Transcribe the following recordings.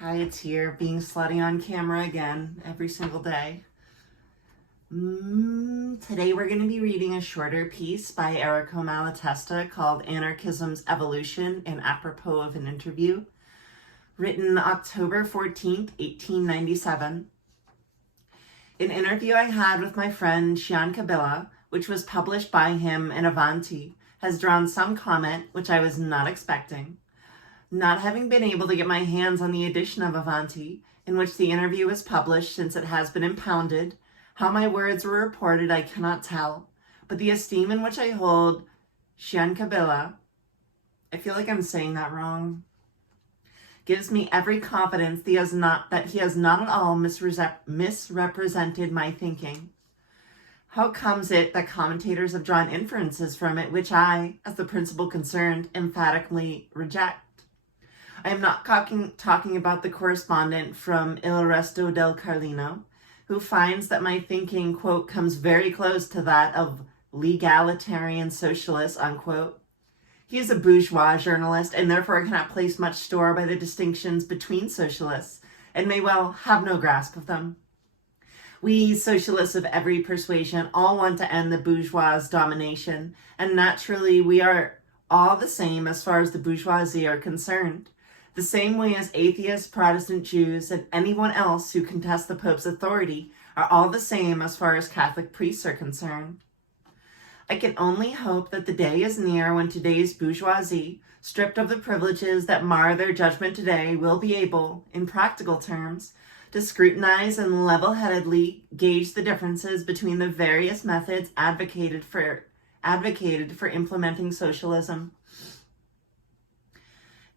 Hi, it's here, being slutty on camera again, every single day. Today we're going to be reading a shorter piece by Errico Malatesta called Anarchism's Evolution and Apropos of an Interview, written October 14th, 1897. An interview I had with my friend Cian Kabila, which was published by him in Avanti, has drawn some comment which I was not expecting. Not having been able to get my hands on the edition of Avanti, in which the interview was published since it has been impounded, how my words were reported I cannot tell, but the esteem in which I hold Cian Kabila, I feel like I'm saying that wrong, gives me every confidence that he has not at all misrepresented my thinking. How comes it that commentators have drawn inferences from it which I, as the principal concerned, emphatically reject? I am not talking about the correspondent from Il Resto del Carlino, who finds that my thinking, quote, comes very close to that of legalitarian socialists, unquote. He is a bourgeois journalist and therefore cannot place much store by the distinctions between socialists and may well have no grasp of them. We socialists of every persuasion all want to end the bourgeois' domination, and naturally we are all the same as far as the bourgeoisie are concerned. The same way as atheists, Protestant Jews, and anyone else who contests the Pope's authority are all the same as far as Catholic priests are concerned. I can only hope that the day is near when today's bourgeoisie, stripped of the privileges that mar their judgment today, will be able, in practical terms, to scrutinize and level-headedly gauge the differences between the various methods advocated for implementing socialism.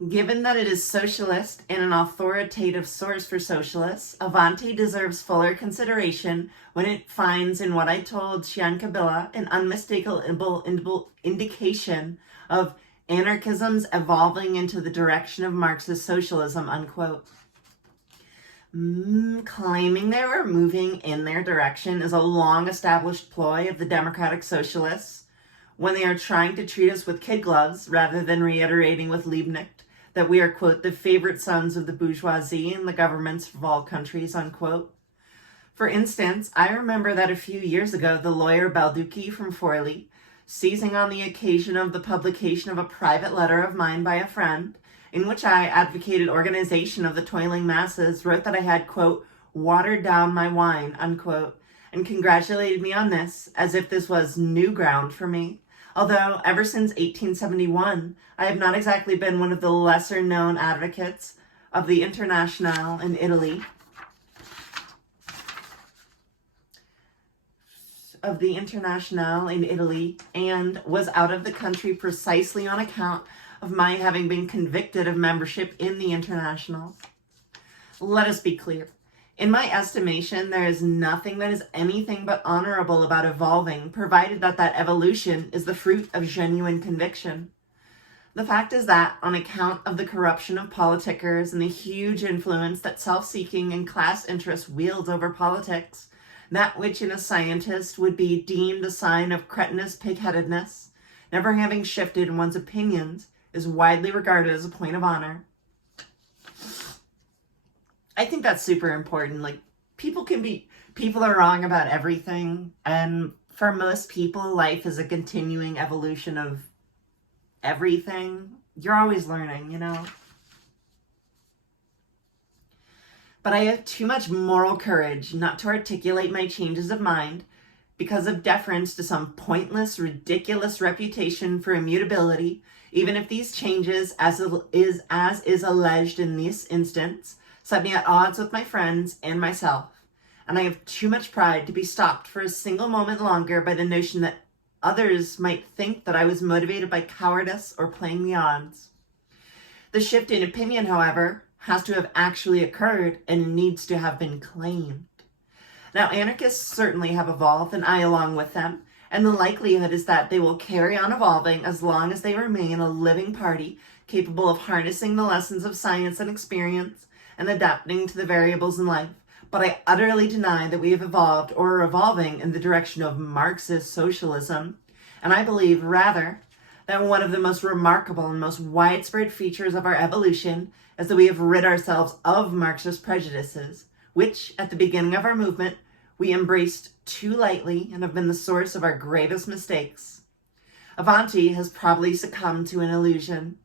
Given that it is socialist and an authoritative source for socialists, Avanti deserves fuller consideration when it finds in what I told Cian Kabila an unmistakable indication of anarchism's evolving into the direction of Marxist socialism, unquote. Claiming they were moving in their direction is a long-established ploy of the democratic socialists when they are trying to treat us with kid gloves rather than reiterating with Liebknecht that we are, quote, the favorite sons of the bourgeoisie and the governments of all countries, unquote. For instance, I remember that a few years ago, the lawyer Balducci from Forli, seizing on the occasion of the publication of a private letter of mine by a friend, in which I advocated organization of the toiling masses, wrote that I had, quote, watered down my wine, unquote, and congratulated me on this, as if this was new ground for me. Although, ever since 1871, I have not exactly been one of the lesser-known advocates of the Internationale in Italy, and was out of the country precisely on account of my having been convicted of membership in the International. Let us be clear. In my estimation, there is nothing that is anything but honorable about evolving, provided that that evolution is the fruit of genuine conviction. The fact is that, on account of the corruption of politicers and the huge influence that self-seeking and class interest wields over politics, that which in a scientist would be deemed a sign of cretinous pig-headedness, never having shifted in one's opinions, is widely regarded as a point of honor. I think that's super important. Like, people are wrong about everything. And for most people, life is a continuing evolution of everything. You're always learning, you know? But I have too much moral courage not to articulate my changes of mind because of deference to some pointless, ridiculous reputation for immutability, even if these changes, as is alleged in this instance, set me at odds with my friends and myself, and I have too much pride to be stopped for a single moment longer by the notion that others might think that I was motivated by cowardice or playing the odds. The shift in opinion, however, has to have actually occurred and needs to have been claimed. Now, anarchists certainly have evolved, and I along with them, and the likelihood is that they will carry on evolving as long as they remain a living party capable of harnessing the lessons of science and experience and adapting to the variables in life, but I utterly deny that we have evolved or are evolving in the direction of Marxist socialism, and I believe, rather, that one of the most remarkable and most widespread features of our evolution is that we have rid ourselves of Marxist prejudices, which, at the beginning of our movement, we embraced too lightly and have been the source of our gravest mistakes. Avanti has probably succumbed to an illusion.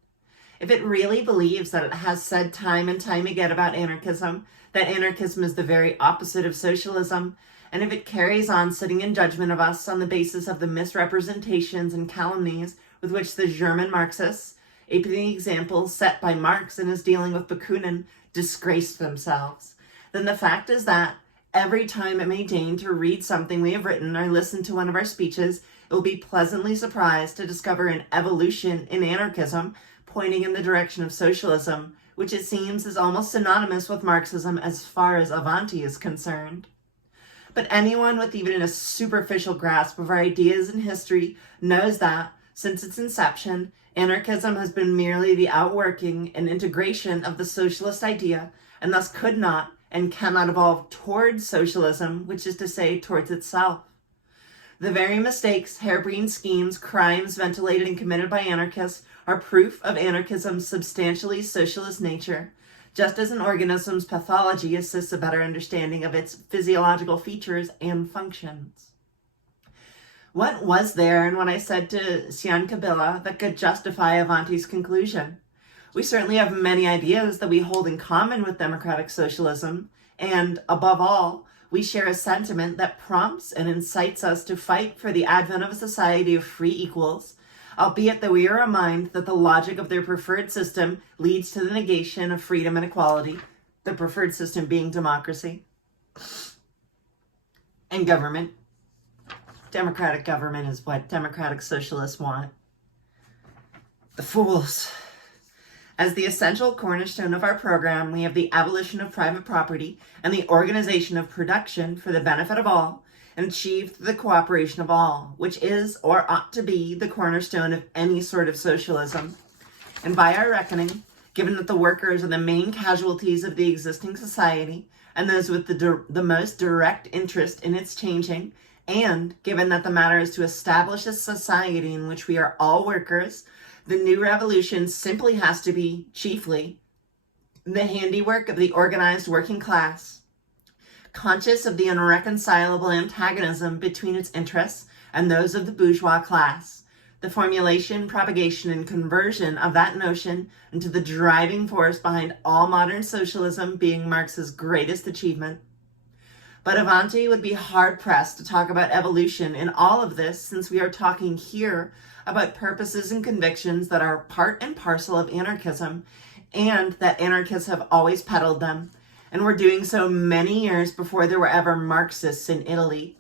If it really believes that it has said time and time again about anarchism, that anarchism is the very opposite of socialism, and if it carries on sitting in judgment of us on the basis of the misrepresentations and calumnies with which the German Marxists, aping the example set by Marx in his dealing with Bakunin, disgraced themselves, then the fact is that every time it may deign to read something we have written or listen to one of our speeches, it will be pleasantly surprised to discover an evolution in anarchism pointing in the direction of socialism, which it seems is almost synonymous with Marxism as far as Avanti is concerned. But anyone with even a superficial grasp of our ideas and history knows that, since its inception, anarchism has been merely the outworking and integration of the socialist idea, and thus could not and cannot evolve towards socialism, which is to say, towards itself. The very mistakes, harebrained schemes, crimes ventilated and committed by anarchists are proof of anarchism's substantially socialist nature, just as an organism's pathology assists a better understanding of its physiological features and functions. What was there in what I said to Sian Kabila that could justify Avanti's conclusion? We certainly have many ideas that we hold in common with democratic socialism, and, above all, we share a sentiment that prompts and incites us to fight for the advent of a society of free equals, albeit that we are reminded that the logic of their preferred system leads to the negation of freedom and equality, the preferred system being democracy and government. Democratic government is what democratic socialists want. The fools. As the essential cornerstone of our program, we have the abolition of private property and the organization of production for the benefit of all, and achieved through the cooperation of all, which is, or ought to be, the cornerstone of any sort of socialism. And by our reckoning, given that the workers are the main casualties of the existing society, and those with the most direct interest in its changing, and given that the matter is to establish a society in which we are all workers, the new revolution simply has to be, chiefly, the handiwork of the organized working class. Conscious of the irreconcilable antagonism between its interests and those of the bourgeois class, the formulation, propagation, and conversion of that notion into the driving force behind all modern socialism being Marx's greatest achievement. But Avanti would be hard-pressed to talk about evolution in all of this, since we are talking here about purposes and convictions that are part and parcel of anarchism, and that anarchists have always peddled them, and were doing so many years before there were ever Marxists in Italy.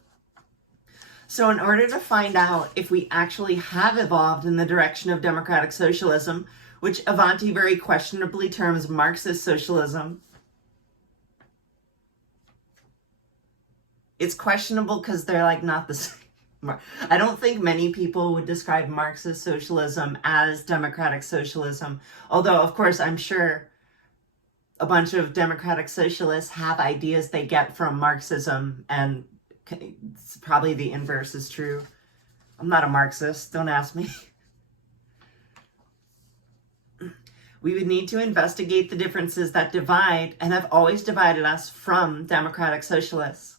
So in order to find out if we actually have evolved in the direction of democratic socialism, which Avanti very questionably terms Marxist socialism, it's questionable because they're like not the same. I don't think many people would describe Marxist socialism as democratic socialism, although of course I'm sure a bunch of democratic socialists have ideas they get from Marxism, and probably the inverse is true. I'm not a Marxist, don't ask me. We would need to investigate the differences that divide and have always divided us from democratic socialists.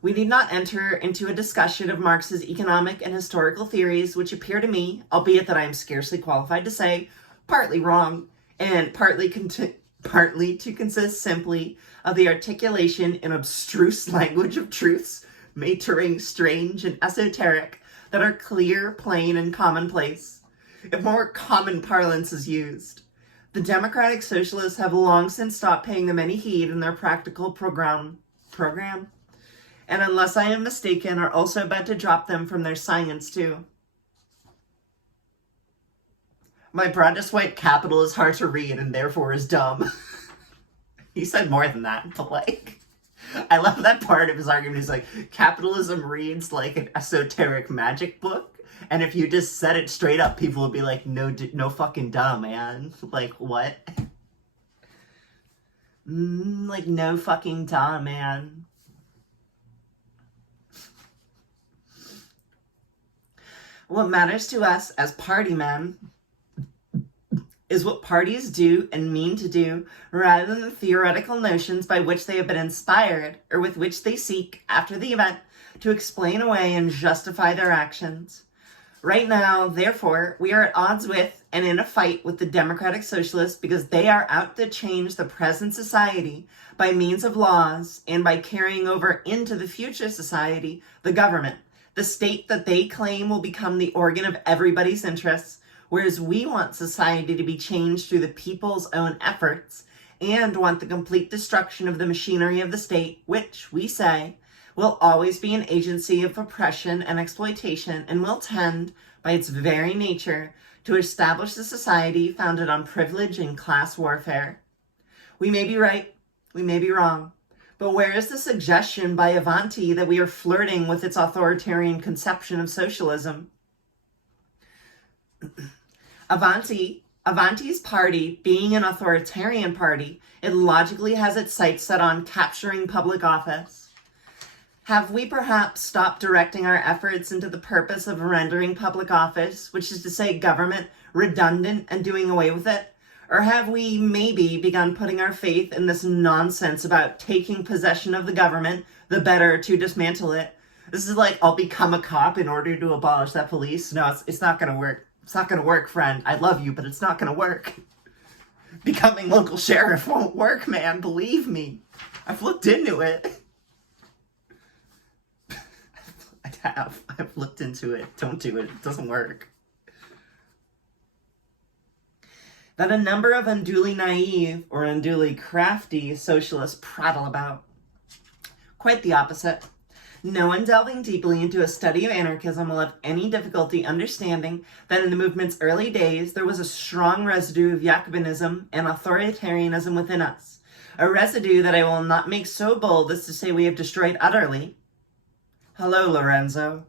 We need not enter into a discussion of Marx's economic and historical theories, which appear to me, albeit that I am scarcely qualified to say, partly wrong, and partly to consist simply of the articulation in abstruse language of truths, majoring strange and esoteric, that are clear, plain, and commonplace, if more common parlance is used. The democratic socialists have long since stopped paying them any heed in their practical program, and unless I am mistaken, are also about to drop them from their science too. My broadest white capital is hard to read and therefore is dumb. He said more than that, but like, I love that part of his argument. He's like, capitalism reads like an esoteric magic book, and if you just said it straight up, people would be like, no fucking dumb, man. Like, what? Like, no fucking dumb, man. What matters to us as party men is what parties do and mean to do, rather than the theoretical notions by which they have been inspired or with which they seek, after the event, to explain away and justify their actions. Right now, therefore, we are at odds with and in a fight with the democratic socialists because they are out to change the present society by means of laws and by carrying over into the future society the government, the state that they claim will become the organ of everybody's interests, whereas we want society to be changed through the people's own efforts and want the complete destruction of the machinery of the state, which, we say, will always be an agency of oppression and exploitation and will tend, by its very nature, to establish a society founded on privilege and class warfare. We may be right, we may be wrong, but where is the suggestion by Avanti that we are flirting with its authoritarian conception of socialism? Avanti's party, being an authoritarian party, it logically has its sights set on capturing public office. Have we perhaps stopped directing our efforts into the purpose of rendering public office, which is to say government, redundant and doing away with it? Or have we maybe begun putting our faith in this nonsense about taking possession of the government, the better to dismantle it? This is like, I'll become a cop in order to abolish that police. No, it's not going to work. It's not going to work, friend. I love you, but it's not going to work. Becoming local sheriff won't work, man. Believe me. I've looked into it. I've looked into it. Don't do it. It doesn't work. That a number of unduly naive or unduly crafty socialists prattle about. Quite the opposite. No one delving deeply into a study of anarchism will have any difficulty understanding that in the movement's early days there was a strong residue of Jacobinism and authoritarianism within us. A residue that I will not make so bold as to say we have destroyed utterly. Hello, Lorenzo.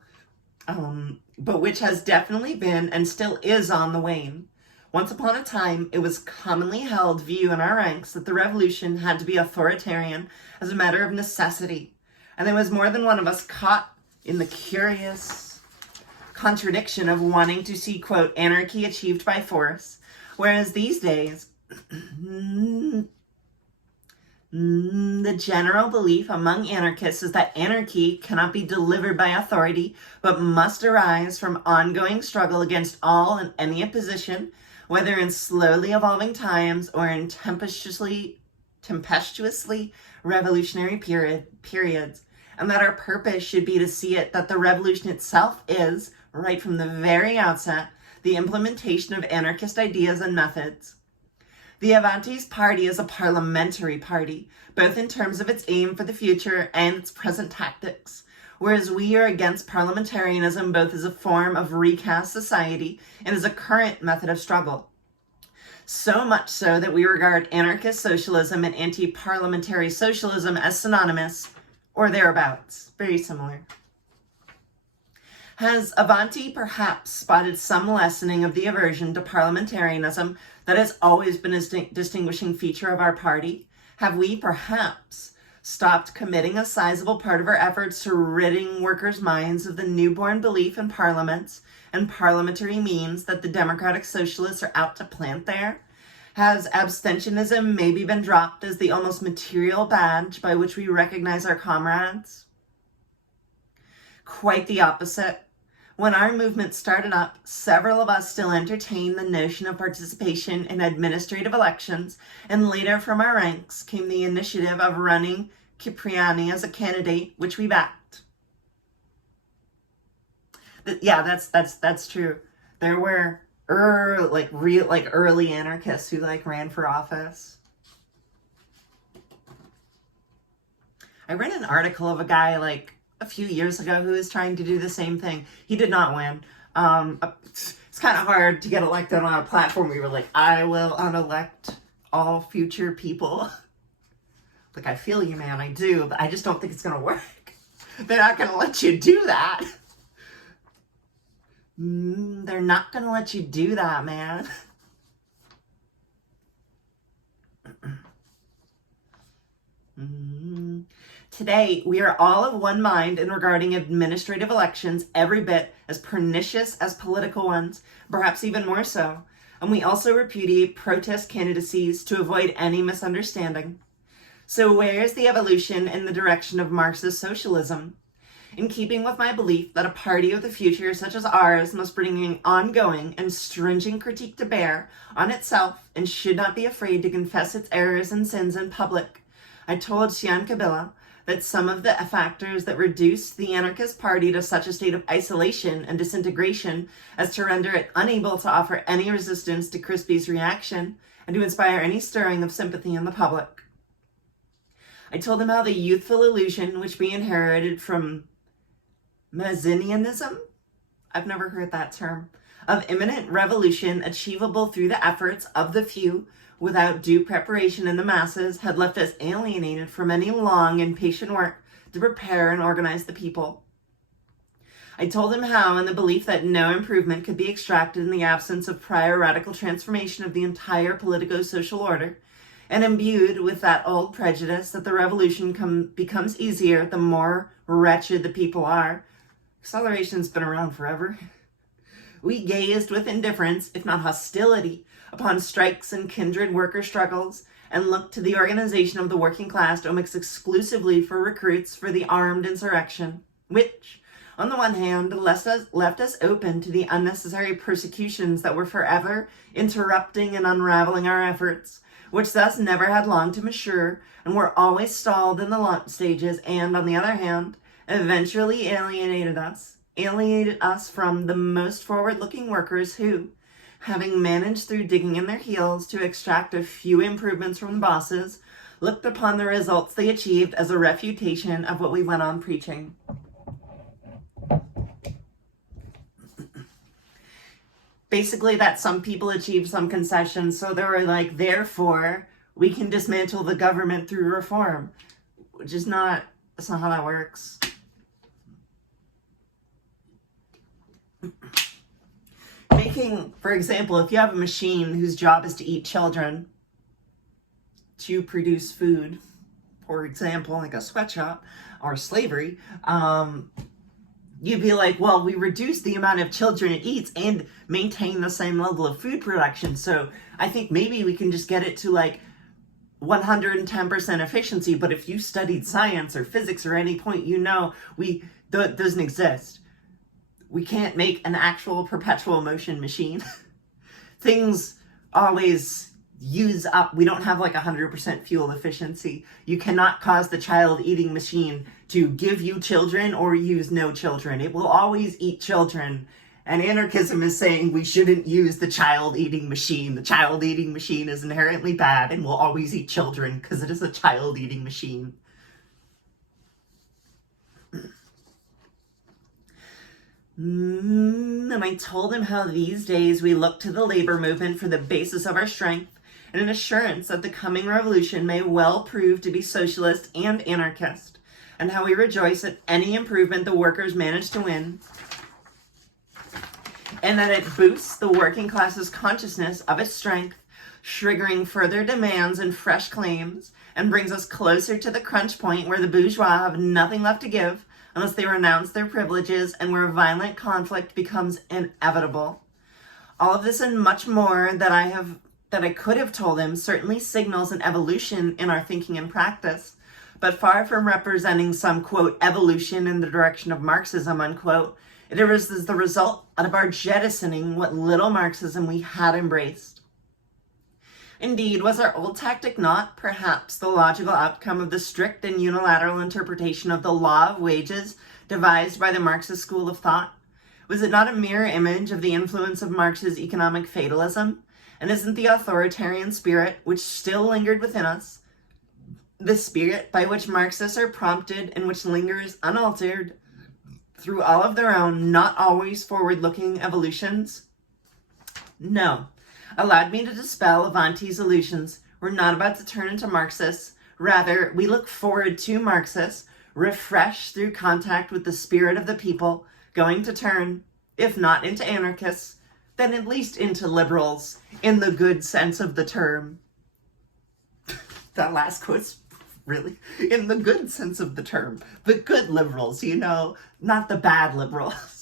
But which has definitely been and still is on the wane. Once upon a time, it was commonly held view in our ranks that the revolution had to be authoritarian as a matter of necessity. And there was more than one of us caught in the curious contradiction of wanting to see, quote, anarchy achieved by force, whereas these days, the general belief among anarchists is that anarchy cannot be delivered by authority, but must arise from ongoing struggle against all and any opposition, whether in slowly evolving times or in tempestuously revolutionary periods, and that our purpose should be to see it that the revolution itself is, right from the very outset, the implementation of anarchist ideas and methods. The Avanti's party is a parliamentary party, both in terms of its aim for the future and its present tactics, whereas we are against parliamentarism both as a form of recast society and as a current method of struggle. So much so that we regard anarchist socialism and anti-parliamentary socialism as synonymous, or thereabouts, very similar. Has Avanti perhaps spotted some lessening of the aversion to parliamentarianism that has always been a distinguishing feature of our party? Have we perhaps stopped committing a sizable part of our efforts to ridding workers' minds of the newborn belief in parliaments and parliamentary means that the democratic socialists are out to plant there? Has abstentionism maybe been dropped as the almost material badge by which we recognize our comrades? Quite the opposite. When our movement started up, several of us still entertained the notion of participation in administrative elections, and later from our ranks came the initiative of running Cipriani as a candidate, which we backed. Yeah, that's true. There were early anarchists who ran for office. I read an article of a guy a few years ago who was trying to do the same thing. He did not win. It's kind of hard to get elected on a platform where you're I will unelect all future people. I feel you, man, I do, but I just don't think it's going to work. They're not going to let you do that. They're not going to let you do that, man. Today, we are all of one mind in regarding administrative elections every bit as pernicious as political ones, perhaps even more so. And we also repudiate protest candidacies to avoid any misunderstanding. So where is the evolution in the direction of Marxist socialism? In keeping with my belief that a party of the future such as ours must bring an ongoing and stringent critique to bear on itself and should not be afraid to confess its errors and sins in public, I told Sian Kabila that some of the factors that reduce the anarchist party to such a state of isolation and disintegration as to render it unable to offer any resistance to Crispy's reaction and to inspire any stirring of sympathy in the public. I told him how the youthful illusion which we inherited from Mazinianism, I've never heard that term, of imminent revolution achievable through the efforts of the few without due preparation in the masses had left us alienated from any long and patient work to prepare and organize the people. I told him how, in the belief that no improvement could be extracted in the absence of prior radical transformation of the entire politico-social order, and imbued with that old prejudice that the revolution becomes easier the more wretched the people are. Acceleration's been around forever. We gazed with indifference, if not hostility, upon strikes and kindred worker struggles, and looked to the organization of the working class almost exclusively for recruits for the armed insurrection, which, on the one hand, left us open to the unnecessary persecutions that were forever interrupting and unraveling our efforts, which thus never had long to mature, and were always stalled in the launch stages, and, on the other hand, eventually alienated us from the most forward-looking workers who, having managed through digging in their heels to extract a few improvements from the bosses, looked upon the results they achieved as a refutation of what we went on preaching. Basically, that some people achieved some concessions, so they were like, therefore, we can dismantle the government through reform, which is that's not how that works. For example, if you have a machine whose job is to eat children to produce food, for example, like a sweatshop or slavery, you'd be like, well, we reduce the amount of children it eats and maintain the same level of food production. So I think maybe we can just get it to like 110% efficiency. But if you studied science or physics or any point, you know, that doesn't exist. We can't make an actual perpetual motion machine. Things always use up. We don't have like 100% fuel efficiency. You cannot cause the child eating machine to give you children or use no children. It will always eat children. And anarchism is saying we shouldn't use the child eating machine. The child eating machine is inherently bad and will always eat children because it is a child eating machine. And I told him how these days we look to the labor movement for the basis of our strength and an assurance that the coming revolution may well prove to be socialist and anarchist, and how we rejoice at any improvement the workers manage to win, and that it boosts the working class's consciousness of its strength, triggering further demands and fresh claims, and brings us closer to the crunch point where the bourgeois have nothing left to give unless they renounce their privileges, and where violent conflict becomes inevitable. All of this and much more that I could have told him certainly signals an evolution in our thinking and practice, but far from representing some, quote, evolution in the direction of Marxism, unquote, it is the result of our jettisoning what little Marxism we had embraced. Indeed, was our old tactic not, perhaps, the logical outcome of the strict and unilateral interpretation of the law of wages devised by the Marxist school of thought? Was it not a mirror image of the influence of Marx's economic fatalism? And isn't the authoritarian spirit, which still lingered within us, the spirit by which Marxists are prompted and which lingers unaltered through all of their own, not always forward-looking evolutions? No. Allowed me to dispel Avanti's illusions. We're not about to turn into Marxists. Rather, we look forward to Marxists, refreshed through contact with the spirit of the people, going to turn, if not into anarchists, then at least into liberals, in the good sense of the term. That last quote's really, in the good sense of the term. The good liberals, you know, not the bad liberals.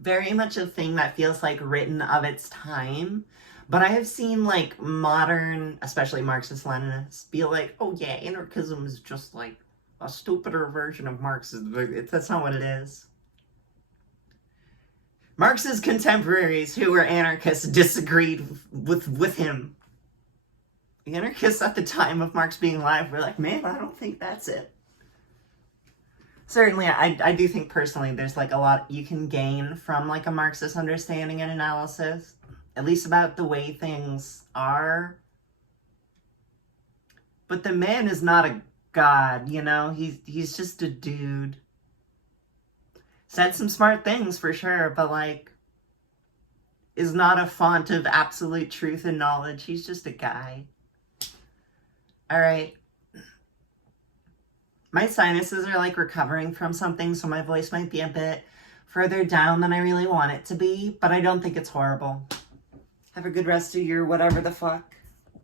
Very much a thing that feels like written of its time. But I have seen like modern, especially Marxist-Leninists, be like, oh yeah, anarchism is just like a stupider version of Marxism. That's not what it is. Marx's contemporaries who were anarchists disagreed with him. The anarchists at the time of Marx being alive were like, man, I don't think that's it. Certainly, I do think personally there's like a lot you can gain from like a Marxist understanding and analysis, at least about the way things are. But the man is not a god, you know? He's just a dude. Said some smart things for sure, but like is not a font of absolute truth and knowledge. He's just a guy. All right. My sinuses are like recovering from something, so my voice might be a bit further down than I really want it to be, but I don't think it's horrible. Have a good rest of your whatever the fuck.